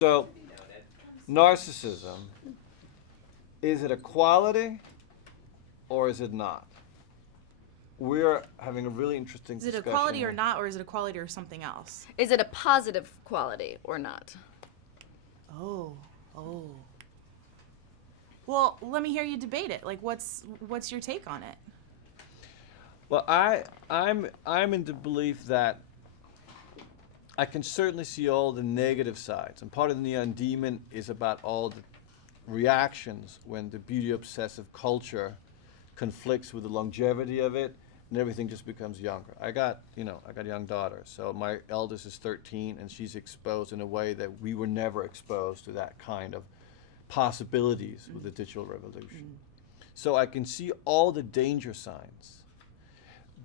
So, narcissism, is it a quality or is it not? We're having a really interesting Is it a discussion quality or here. not, or is it a quality or something else? Is it a positive quality or not? Oh. Well, let me hear you debate it. Like, what's your take on it? Well, I'm in the belief that I can certainly see all the negative sides, and part of the Neon Demon is about all the reactions when the beauty obsessive culture conflicts with the longevity of it, and everything just becomes younger. I got young daughters, so my eldest is 13, and she's exposed in a way that we were never exposed to that kind of possibilities with the digital revolution. So I can see all the danger signs,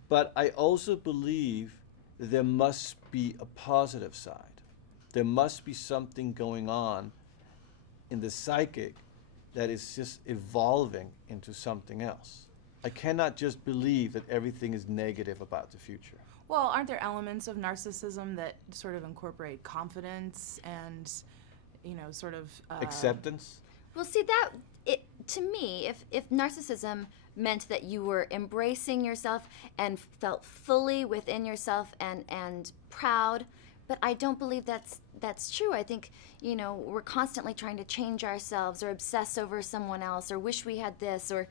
but I also believe there must be a positive side. There must be something going on in the psychic that is just evolving into something else. I cannot just believe that everything is negative about the future. Well, aren't there elements of narcissism that sort of incorporate confidence and, sort of Acceptance? Well, see to me, if narcissism meant that you were embracing yourself and felt fully within yourself and proud, but I don't believe that's true. I think we're constantly trying to change ourselves or obsess over someone else or wish we had this or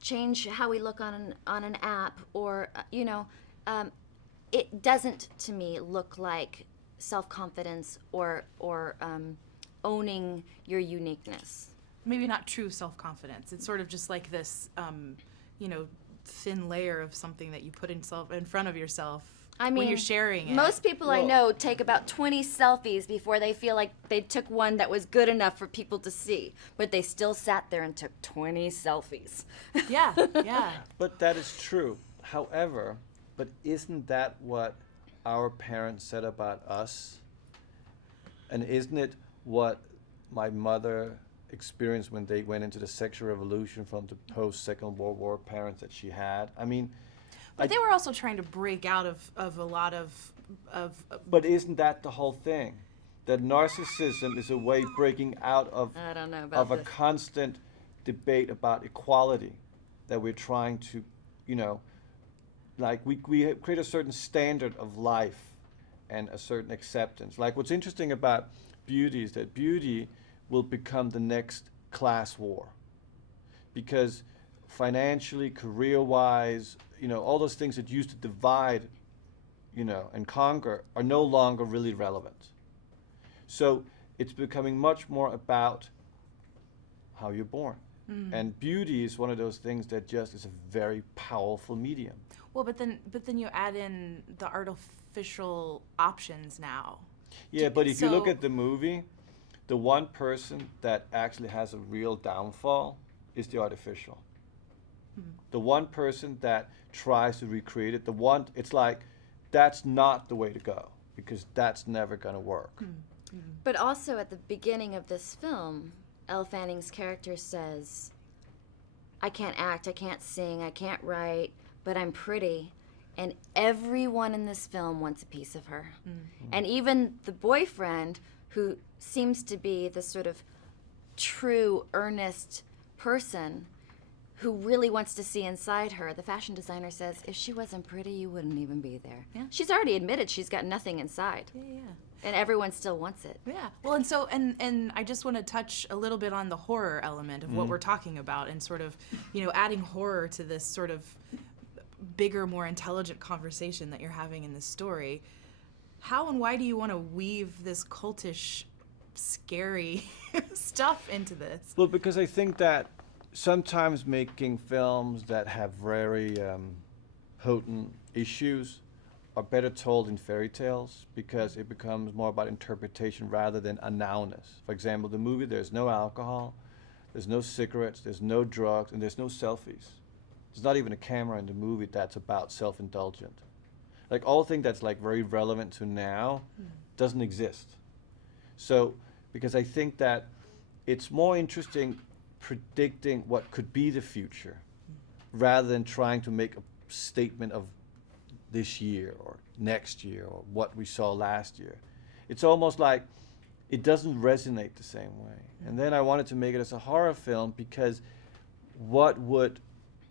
change how we look on an app or it doesn't to me look like self-confidence or owning your uniqueness. maybe not true self-confidence. It's sort of just like this, thin layer of something that you put in front of yourself when you're sharing it. Most people I Well- know take about 20 selfies before they feel like they took one that was good enough for people to see, but they still sat there and took 20 selfies. Yeah, yeah. But that is true. However, but isn't that what our parents said about us? And isn't it what my mother experienced when they went into the sexual revolution from the post-Second World War parents that she had? I mean, But they were also trying to break out of a lot of but isn't that the whole thing? That narcissism is a way of breaking out of I don't know about a this. constant debate about equality, that we're trying to, like we create a certain standard of life and a certain acceptance. Like what's interesting about beauty is that beauty will become the next class war, because financially, career-wise, all those things that used to divide, and conquer are no longer really relevant. So it's becoming much more about how you're born. And beauty is one of those things that just is a very powerful medium. well, but then you add in the artificial options now. Yeah, but if you look So- at the movie, the one person that actually has a real downfall is the artificial. The one person that tries to recreate it, it's like, that's not the way to go, because that's never going to work. But also at the beginning of this film, Elle Fanning's character says, I can't act, I can't sing, I can't write, but I'm pretty. And everyone in this film wants a piece of her. And even the boyfriend, who seems to be the sort of true, earnest person who really wants to see inside her, the fashion designer says, if she wasn't pretty, you wouldn't even be there. Yeah. She's already admitted she's got nothing inside. Yeah. And everyone still wants it. Yeah. Well, and so and I just want to touch a little bit on the horror element of what we're talking about, and sort of, adding horror to this sort of bigger, more intelligent conversation that you're having in this story. How and why do you want to weave this cultish, scary stuff into this? Well, because I think that sometimes making films that have very potent issues are better told in fairy tales, because it becomes more about interpretation rather than a nowness. For example, the movie, there's no alcohol, there's no cigarettes, there's no drugs, and there's no selfies. There's not even a camera in the movie that's about self-indulgent. Like all things that's like very relevant to now doesn't exist. So, because I think that it's more interesting predicting what could be the future rather than trying to make a statement of this year or next year or what we saw last year. It's almost like it doesn't resonate the same way. And then I wanted to make it as a horror film because what would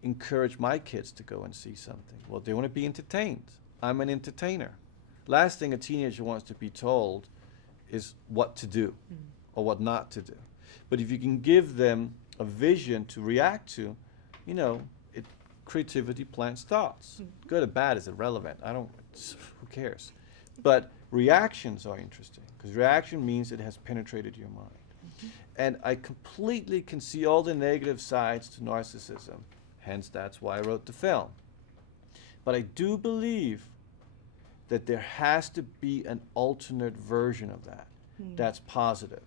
encourage my kids to go and see something? Well, they want to be entertained. I'm an entertainer. Last thing a teenager wants to be told is what to do or what not to do. But if you can give them a vision to react to, you know, creativity plants thoughts. Good or bad is irrelevant. Who cares? But reactions are interesting because reaction means it has penetrated your mind. And I completely can see all the negative sides to narcissism. Hence, that's why I wrote the film. But I do believe that there has to be an alternate version of that that's positive.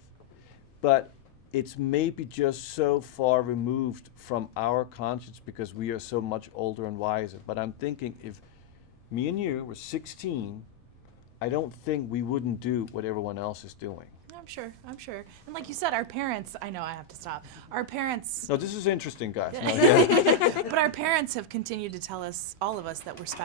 But it's maybe just so far removed from our conscience because we are so much older and wiser. But I'm thinking if me and you were 16, I don't think we wouldn't do what everyone else is doing. I'm sure. And like you said, our parents, I know I have to stop. Our parents, No, this is interesting, guys. No, yeah. but our parents have continued to tell us, all of us, that we're special.